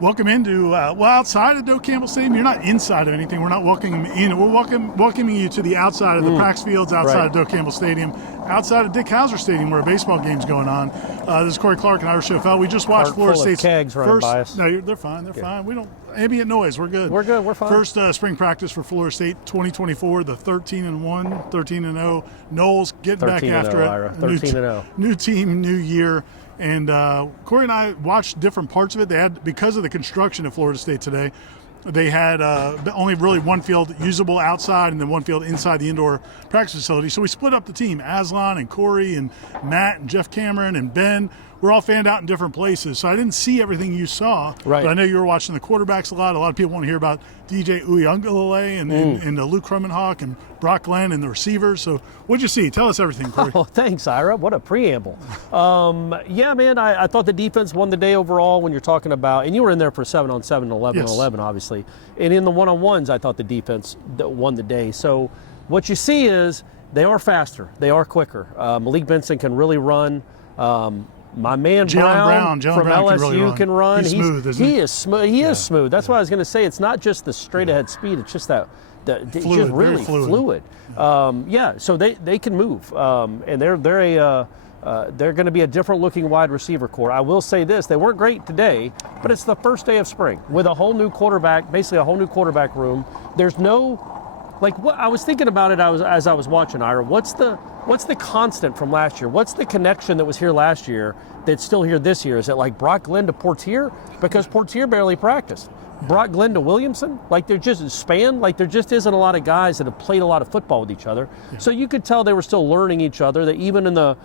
welcome into, outside of Doak Campbell Stadium. You're not inside of anything. We're not welcoming in. We're welcoming you to the outside of the practice fields, outside of Doak Campbell Stadium, outside of Dick Hauser Stadium, where a baseball game's going on. This is Corey Clark and Irish FL. We just watched Florida State's kegs running by us. No, they're fine. They're fine. We don't ambient noise. We're good. We're good. We're fine. First spring practice for Florida State 2024. The 13-1, 13-0 Noles getting back after it. 13-0. New team, new year. And Corey and I watched different parts of it. They had, because of the construction at Florida State today, they had only really one field usable outside and then one field inside the indoor practice facility. So we split up the team. Aslan and Corey and Matt and Jeff Cameron and Ben, we're all fanned out in different places. So I didn't see everything you saw. Right. But I know you were watching the quarterbacks a lot. A lot of people want to hear about DJ Uyunglele and Luke Krummenhoek and Brock Glenn and the receivers. So what'd you see? Tell us everything, Corey. Oh, thanks, Ira. What a preamble. Yeah, man, I thought the defense won the day overall when you're talking about, and you were in there for 7-on-7 and 11-on-11, obviously. And in the one-on-ones, I thought the defense won the day. So what you see is they are faster. They are quicker. Malik Benson can really run. My man Brown from LSU can run. He's smooth, isn't he? He is smooth. He is smooth. That's why I was going to say it's not just the straight ahead speed. It's just that it's just really fluid. So they can move, and they're going to be a different looking wide receiver core. I will say this: they weren't great today, but it's the first day of spring with a whole new quarterback, basically a whole new quarterback room. There's no. Like what I was thinking about it as I was watching, Ira, what's the constant from last year? What's the connection that was here last year that's still here this year? Is it like Brock Glenn to Portier? Because Portier barely practiced. Brock Glenn to Williamson? Like there just isn't a lot of guys that have played a lot of football with each other. Yeah. So you could tell they were still learning each other, that even in the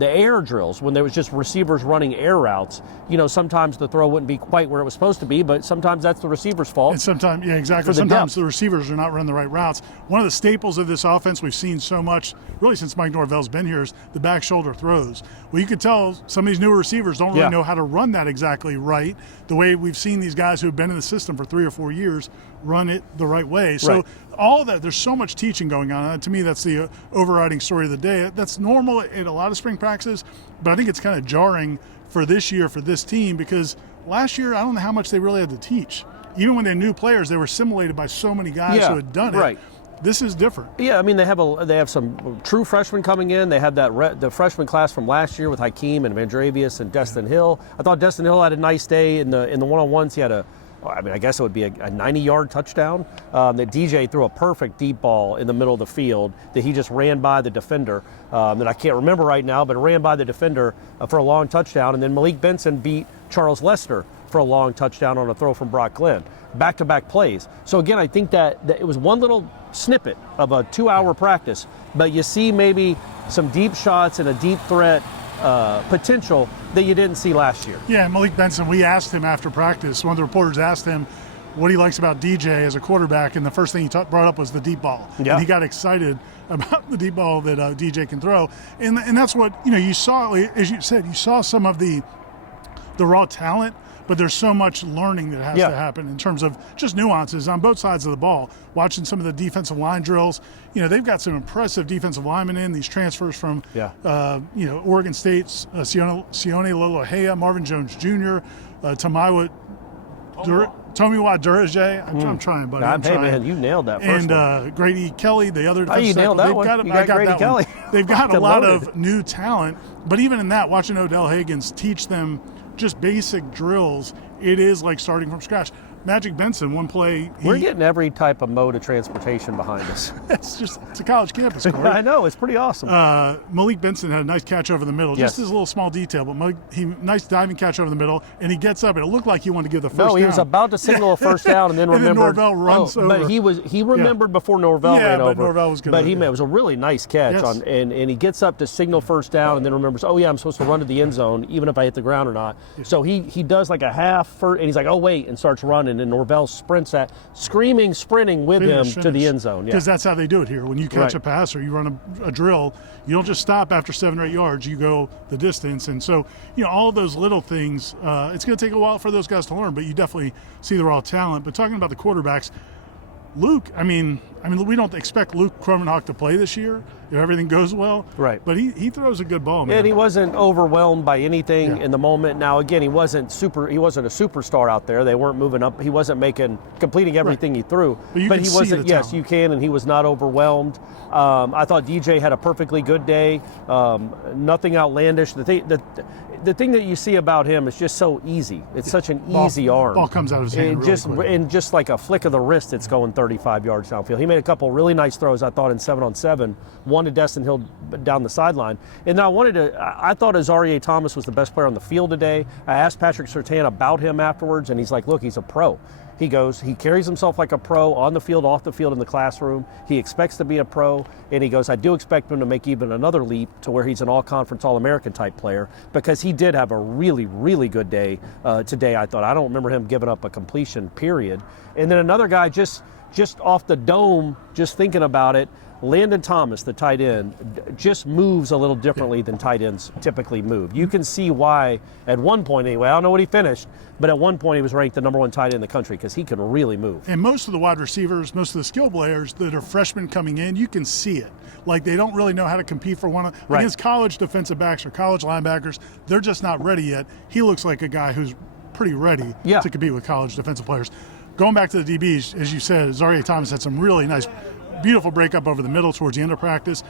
air drills, when there was just receivers running air routes, sometimes the throw wouldn't be quite where it was supposed to be, but sometimes that's the receiver's fault. And sometimes, yeah, exactly. Sometimes the receivers are not running the right routes. One of the staples of this offense we've seen so much, really since Mike Norvell's been here, is the back shoulder throws. Well, you could tell some of these newer receivers don't really know how to run that exactly right, the way we've seen these guys who have been in the system for 3 or 4 years run it the right way. So all of that, there's so much teaching going on. To me, that's the overriding story of the day. That's normal in a lot of spring practices, but I think it's kind of jarring for this year for this team, because last year I don't know how much they really had to teach. Even when they're new players, they were assimilated by so many guys who had done it. Right. This is different. Yeah, I mean they have some true freshmen coming in. They have the freshman class from last year with Hakeem and Vandravius and Destin Hill. I thought Destin Hill had a nice day in the one-on-ones. He had I guess it would be a 90-yard touchdown. That DJ threw a perfect deep ball in the middle of the field that he just ran by the defender that I can't remember right now, but ran by the defender for a long touchdown. And then Malik Benson beat Charles Lester for a long touchdown on a throw from Brock Glenn. Back-to-back plays. So again, I think that it was one little snippet of a 2-hour practice, but you see maybe some deep shots and a deep threat potential that you didn't see last year. Yeah, Malik Benson, we asked him after practice, one of the reporters asked him what he likes about DJ as a quarterback, and the first thing he brought up was the deep ball. Yeah. And he got excited about the deep ball that DJ can throw. And that's what, you saw, as you said, you saw some of the raw talent, but there's so much learning that has to happen in terms of just nuances on both sides of the ball. Watching some of the defensive line drills, they've got some impressive defensive linemen in these transfers from, Oregon State's Sione Lolohea, Marvin Jones Jr., Tomiwa Durajay. I'm trying, buddy. I'm trying. Man, you nailed that first one. And Grady Kelly, the other defensive you nailed that one. I got Grady Kelly. They've got a lot of new talent, but even in that, watching Odell Higgins teach them just basic drills, it is like starting from scratch. Magic Benson, one play. We're getting every type of mode of transportation behind us. It's a college campus, Corey. I know, it's pretty awesome. Malik Benson had a nice catch over the middle. Just this little small detail, but nice diving catch over the middle, and he gets up, and it looked like he wanted to give the first down. No, he was about to signal a first down, and then remembered. Norvell runs over. But he remembered before Norvell ran over. Yeah, but Norvell was good. But it was a really nice catch, and he gets up to signal first down, and then remembers, I'm supposed to run to the end zone, even if I hit the ground or not. Yeah. So he does like a half, and he's like, oh, wait, and starts running, and Norvell sprinting with him to the end zone. Because that's how they do it here. When you catch a pass or you run a drill, you don't just stop after 7 or 8 yards. You go the distance. And so, all those little things, it's going to take a while for those guys to learn, but you definitely see the raw talent. But talking about the quarterbacks, Luke, I mean, we don't expect Luke Kromenhoek to play this year if everything goes well. Right. But he throws a good ball, man. And he wasn't overwhelmed by anything in the moment. Now, again, he wasn't a superstar out there. They weren't moving up. He wasn't completing everything he threw. But he wasn't. Yes, you can, and he was not overwhelmed. I thought DJ had a perfectly good day. Nothing outlandish. The thing that you see about him is just so easy. It's such an easy arm. Ball comes out of his hand and just like a flick of the wrist, it's going 35 yards downfield. He made a couple really nice throws, I thought, in 7-on-7. One to Destin Hill down the sideline. And then I thought Azareye'h Thomas was the best player on the field today. I asked Patrick Surtain about him afterwards, and he's like, look, he's a pro. He carries himself like a pro on the field, off the field, in the classroom. He expects to be a pro, and he goes, I do expect him to make even another leap to where he's an all-conference, all-American type player, because he did have a really, really good day today, I thought. I don't remember him giving up a completion, period. And then another guy just off the dome, just thinking about it, Landon Thomas, the tight end, just moves a little differently than tight ends typically move. You can see why, at one point anyway, I don't know what he finished, but at one point he was ranked the #1 tight end in the country because he can really move. And most of the wide receivers, most of the skill players that are freshmen coming in, you can see it. Like they don't really know how to compete for one against college defensive backs or college linebackers. They're just not ready yet. He looks like a guy who's pretty ready to compete with college defensive players. Going back to the DBs, as you said, Azareye'h Thomas had some really nice, beautiful breakup over the middle towards the end of practice.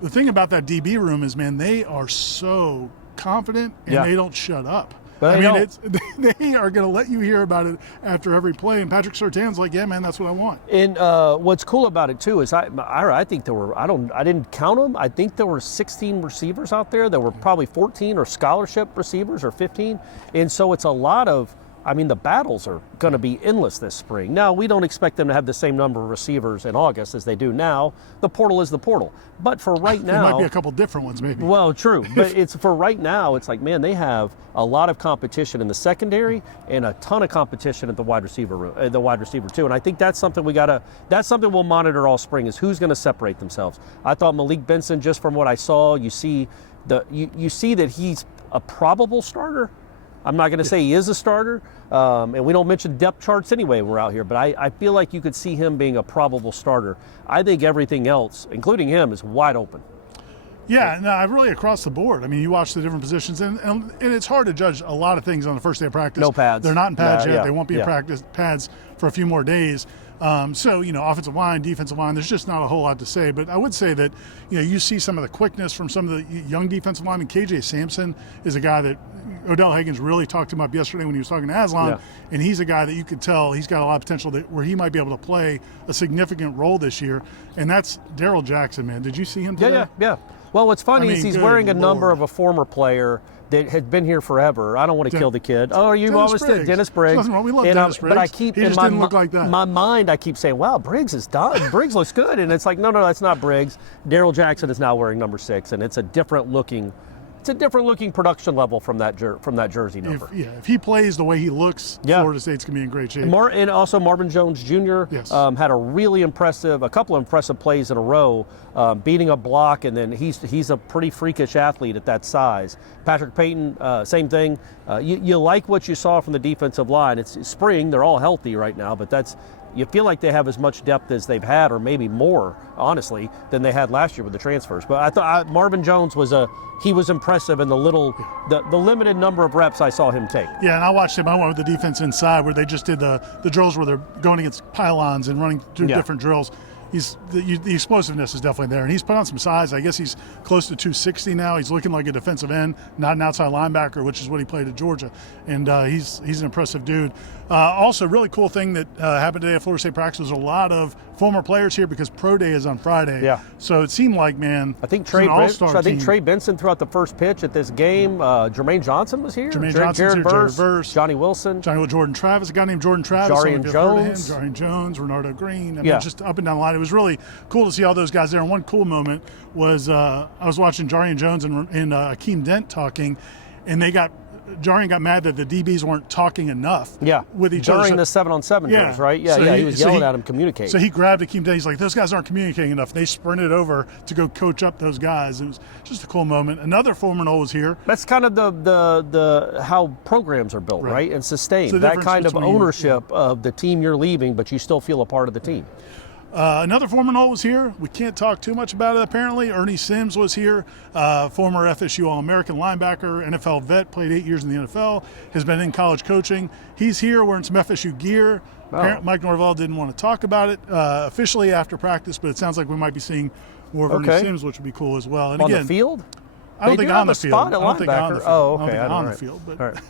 The thing about that DB room is, man, they are so confident and they don't shut up. But they are going to let you hear about it after every play. And Patrick Surtain's like, yeah, man, that's what I want. And what's cool about it too is I think there were, I didn't count them. I think there were 16 receivers out there. There were probably 14 or scholarship receivers or 15. And so it's a lot of, the battles are going to be endless this spring. Now, we don't expect them to have the same number of receivers in August as they do now. The portal is the portal. But for right now... There might be a couple different ones, maybe. Well, true. But it's for right now, it's like, man, they have a lot of competition in the secondary and a ton of competition at the wide receiver too. And I think that's something that's something we'll monitor all spring, is who's going to separate themselves. I thought Malik Benson, just from what I saw, you see that he's a probable starter. I'm not going to say he is a starter, and we don't mention depth charts anyway when we're out here, but I feel like you could see him being a probable starter. I think everything else, including him, is wide open. Yeah, no, really across the board. You watch the different positions, and it's hard to judge a lot of things on the first day of practice. No pads. They're not in pads yet. They won't be in practice pads for a few more days. So, offensive line, defensive line, there's just not a whole lot to say. But I would say that, you see some of the quickness from some of the young defensive linemen. KJ Sampson is a guy that Odell Higgins really talked him up yesterday when he was talking to Aslan, and he's a guy that you could tell he's got a lot of potential where he might be able to play a significant role this year. And that's Darrell Jackson, man. Did you see him today? Yeah. Well, what's funny is he's wearing a number of a former player that had been here forever. I don't want to kill the kid. Oh, you always did, Dennis Briggs. Nothing wrong. We love Dennis Briggs. But I keep he just didn't look like that. My mind, I keep saying, "Wow, Briggs is done. Briggs looks good," and it's like, no, that's not Briggs. Darrell Jackson is now wearing number 6, and it's a different looking production level from that jersey number. If he plays the way he looks, Florida State's going to be in great shape. And also Marvin Jones Jr. Had a couple of impressive plays in a row, beating a block, and then he's a pretty freakish athlete at that size. Patrick Payton, same thing. You like what you saw from the defensive line. It's spring; they're all healthy right now, but you feel like they have as much depth as they've had, or maybe more, honestly, than they had last year with the transfers. But I thought Marvin Jones was impressive in the limited number of reps I saw him take. Yeah, and I watched him. I went with the defense inside where they just did the drills where they're going against pylons and running through different drills. The explosiveness is definitely there, and he's put on some size. I guess he's close to 260 now. He's looking like a defensive end, not an outside linebacker, which is what he played at Georgia, and he's an impressive dude. Also, really cool thing that happened today at Florida State practice was a lot of former players here because Pro Day is on Friday. Yeah. So it seemed like, man, I think Trey Benson threw out the first pitch at this game. Jermaine Johnson was here. Jared Verse, Johnny Wilson, Jordan Travis, a guy named Jordan Travis, Jarian Jones, Renardo Green. Just up and down the line. It was really cool to see all those guys there. And one cool moment was I was watching Jarian Jones and Akeem Dent talking, and they got Jarian got mad that the DBs weren't talking enough with each other. During the 7-on-7 drills, right? Yeah, he was yelling at him, communicating. So he grabbed Akeem Day. He's like, those guys aren't communicating enough. They sprinted over to go coach up those guys. It was just a cool moment. Another former Nole was here. That's kind of the how programs are built, right? And sustained. That kind of ownership of the team you're leaving, but you still feel a part of the team. Another former Nole was here. We can't talk too much about it, apparently. Ernie Sims was here, former FSU All-American linebacker, NFL vet, played 8 years in the NFL, has been in college coaching. He's here wearing some FSU gear. Mike Norvell didn't want to talk about it officially after practice, but it sounds like we might be seeing more of Ernie Sims, which would be cool as well. And on the field? I don't think on the field. I don't think on the field. Oh, okay. On the field, but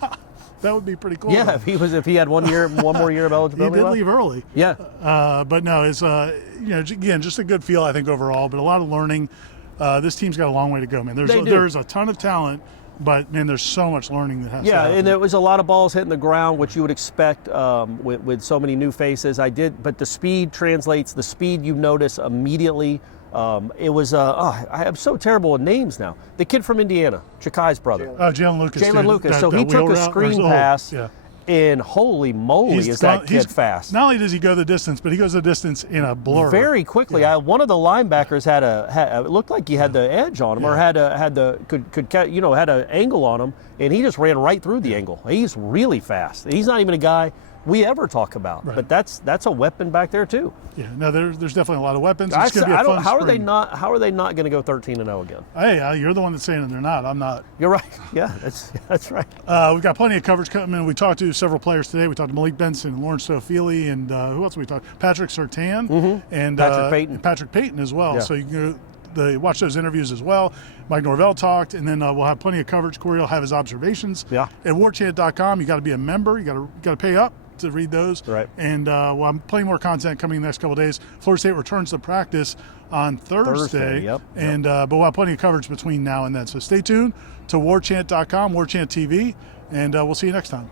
that would be pretty cool. Yeah, if he had one more year of eligibility. He did leave early. Yeah. But no, it's again just a good feel, I think, overall. But a lot of learning. This team's got a long way to go, man. There's a ton of talent, but man, there's so much learning that has to happen. Yeah, and there was a lot of balls hitting the ground, which you would expect with so many new faces. But the speed translates. The speed you notice immediately. It was, I'm so terrible with names now. The kid from Indiana, Chakai's brother. Jalen Lucas. Jalen Lucas. So he took a screen pass, and holy moly, is that kid fast. Not only does he go the distance, but he goes the distance in a blur. Very quickly. Yeah. One of the linebackers had it looked like he had the edge on him, or had an angle on him, and he just ran right through the angle. He's really fast. He's not even a guy we ever talk about, but that's a weapon back there too. Yeah, no, there's definitely a lot of weapons. It's going to be a fun how spring. How are they not going to go 13-0 again? Hey, you're the one that's saying that they're not. I'm not. You're right. Yeah, that's right. We've got plenty of coverage coming. We talked to several players today. We talked to Malik Benson, Lawrence Stofili, and who else we talked? Patrick Surtain and Patrick Payton as well. Yeah. So you can go watch those interviews as well. Mike Norvell talked, and then we'll have plenty of coverage. Corey will have his observations. Yeah. At warchant.com, you got to be a member. You got to pay up to read those. Right. And we'll have plenty more content coming in the next couple of days. Florida State returns to practice on Thursday. Yep. And but we'll have plenty of coverage between now and then. So stay tuned to warchant.com, Warchant TV, and we'll see you next time.